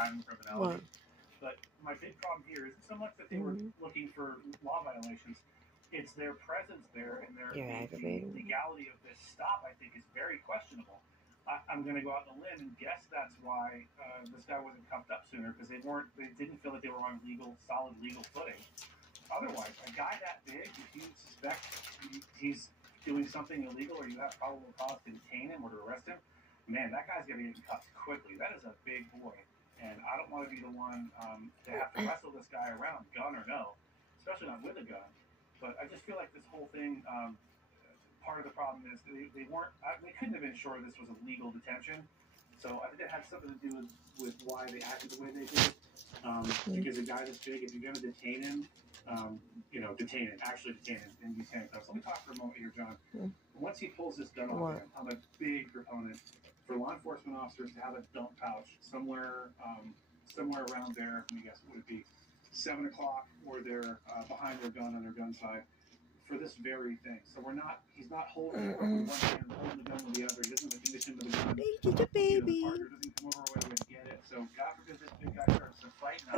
crime and criminality. But my big problem here isn't so much that they were looking for law violations. It's their presence there and the legality of this stop, I think, is very questionable. I'm going to go out on a limb and guess that's why this guy wasn't cuffed up sooner, because they didn't feel like they were on solid legal footing. Otherwise, a guy that big, if you suspect he's doing something illegal or you have probable cause to detain him or to arrest him, man, that guy's going to get cuffed quickly. That is a big boy. And I don't want to be the one to have to wrestle this guy around, gun or no, especially not with a gun. But I just feel like this whole thing, part of the problem is they couldn't have been sure this was a legal detention. So I think it had something to do with why they acted the way they did. Because a guy this big, if you're going to detain him, actually detain him and use handcuffs. Let me talk for a moment here, John. Once he pulls this gun off him, I'm a big proponent for law enforcement officers to have a dump pouch somewhere around there. Let me guess, what would it be? 7 o'clock, or they're behind their gun on their gun side for this very thing. So he's not holding it with one hand, holding the gun with the other. He doesn't have the condition of the gun. The baby. The partner doesn't come over right away to get it. So God forbid this big guy starts to fight now.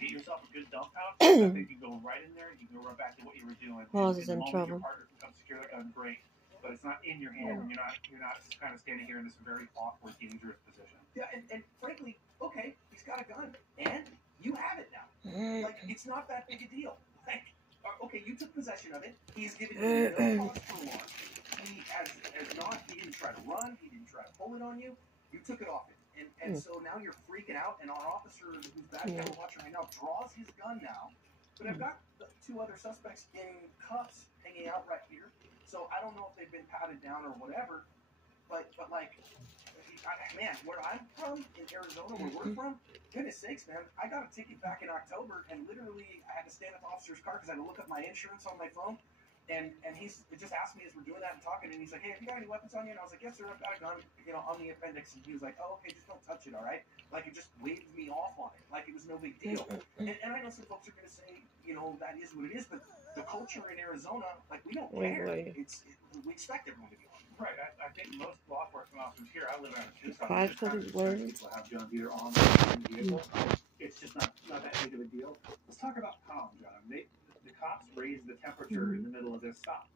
Get yourself a good dump pouch. I think you go right in there. You can go right back to what you were doing. Is in trouble. Your partner can come secure that gun, great. But it's not in your hand. And you're not kind of standing here in this very awkward, dangerous position. Yeah, and frankly, okay, he's got a gun, and you have it now. Like, it's not that big a deal. Like, okay, you took possession of it. He's given you no cause for alarm. He didn't try to run. He didn't try to pull it on you. You took it off him. And so now you're freaking out, and our officer who's back there watching right now draws his gun now. But I've got the 2 other suspects in cuffs hanging out right here. So I don't know if they've been patted down or whatever. But like, man, where I'm from, in Arizona, where we're from, goodness sakes, man, I got a ticket back in October, and literally I had to stand at the officer's car because I had to look up my insurance on my phone. And he just asked me as we're doing that and talking, and he's like, hey, have you got any weapons on you? And I was like, yes, sir, I've got a gun, on the appendix. And he was like, oh, okay, just don't touch it, all right? Like, it just waved me off on it, like it was no big deal. And I know some folks are going to say, that is what it is, but the culture in Arizona, like, we don't care. We expect everyone to be on it. Right, I think most law enforcement officers here, I live out of Tucson, people have guns either on or in the vehicle. It's just not that big of a deal. Let's talk about calm, John. The cops raised the temperature in the middle of this stop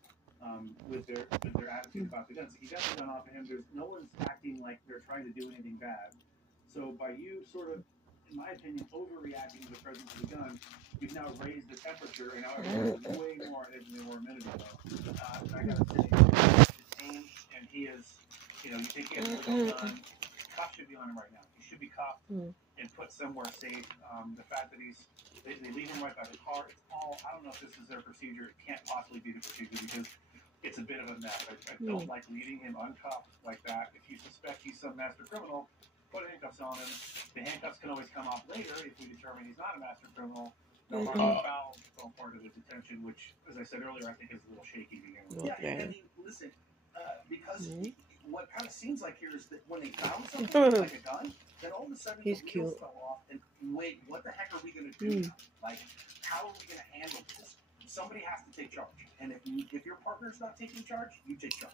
with their attitude about the guns. He got the gun off of him. No one's acting like they're trying to do anything bad. So by you sort of, in my opinion, overreacting to the presence of the gun, you've now raised the temperature, and now everyone's way more ahead than they were a minute ago. And I got to say, he's detained, and he is, you think he has a gun. Cops should be on him right now. He should be cuffed and put somewhere safe. The fact that they leave him right by the car, it's all, I don't know if this is their procedure. It can't possibly be the procedure because it's a bit of a mess. I don't like leaving him uncuffed like that. If you suspect he's some master criminal, put handcuffs on him. The handcuffs can always come off later if we determine he's not a master criminal. No harm, foul, it's all part of the detention, which, as I said earlier, I think is a little shaky to begin with. Yeah, I mean, listen, because what kind of seems like here is that when they found something like a gun, then all of a sudden the wheels fell off, and wait, what the heck are we going to do now? Like, how are we going to handle this? Somebody has to take charge, and if your partner's not taking charge, you take charge.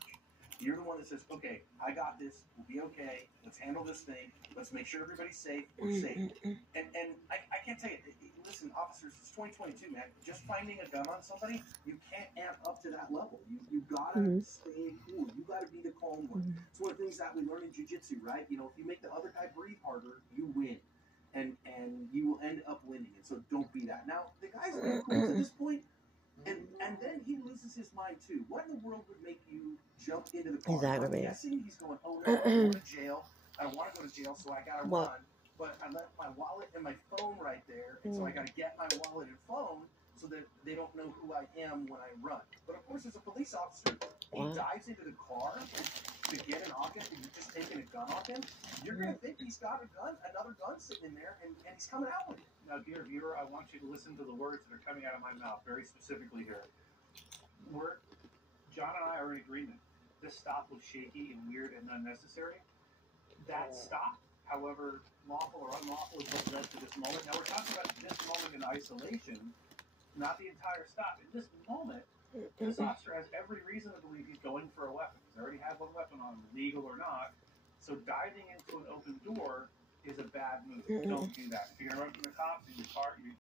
You're the one that says, okay, I got this, we'll be okay, let's handle this thing, let's make sure everybody's safe, we're safe. And I can't tell you, listen, officers, it's 2022, man. Just finding a gun on somebody, you can't amp up to that level. You gotta stay cool. You gotta be the calm one. It's one of the things that we learn in jiu-jitsu, right? If you make the other guy breathe harder, you win. And you will end up winning. And so don't be that. Now, the guy's been cool to this point, and then he loses his mind too. What in the world would make you jump into the car? I'm guessing he's going, oh no, I'm going to jail. I don't want to go to jail, so I gotta run. But I left my wallet and my phone right there, and so I gotta get my wallet and phone so that they don't know who I am when I run. But of course, as a police officer, he dives into the car to get an object, and you're just taking a gun off him. You're gonna think he's got a gun, another gun sitting in there, and he's coming out with it. Now, dear viewer, I want you to listen to the words that are coming out of my mouth very specifically here. John and I are in agreement. This stop was shaky and weird and unnecessary. That stop, however lawful or unlawful, is what led to this moment. Now, we're talking about this moment in isolation, not the entire stop. In this moment, this officer has every reason to believe he's going for a weapon. He's already had one weapon on him, legal or not. So diving into an open door sure is a bad move. Don't do that. If you're gonna run from the cops in your car,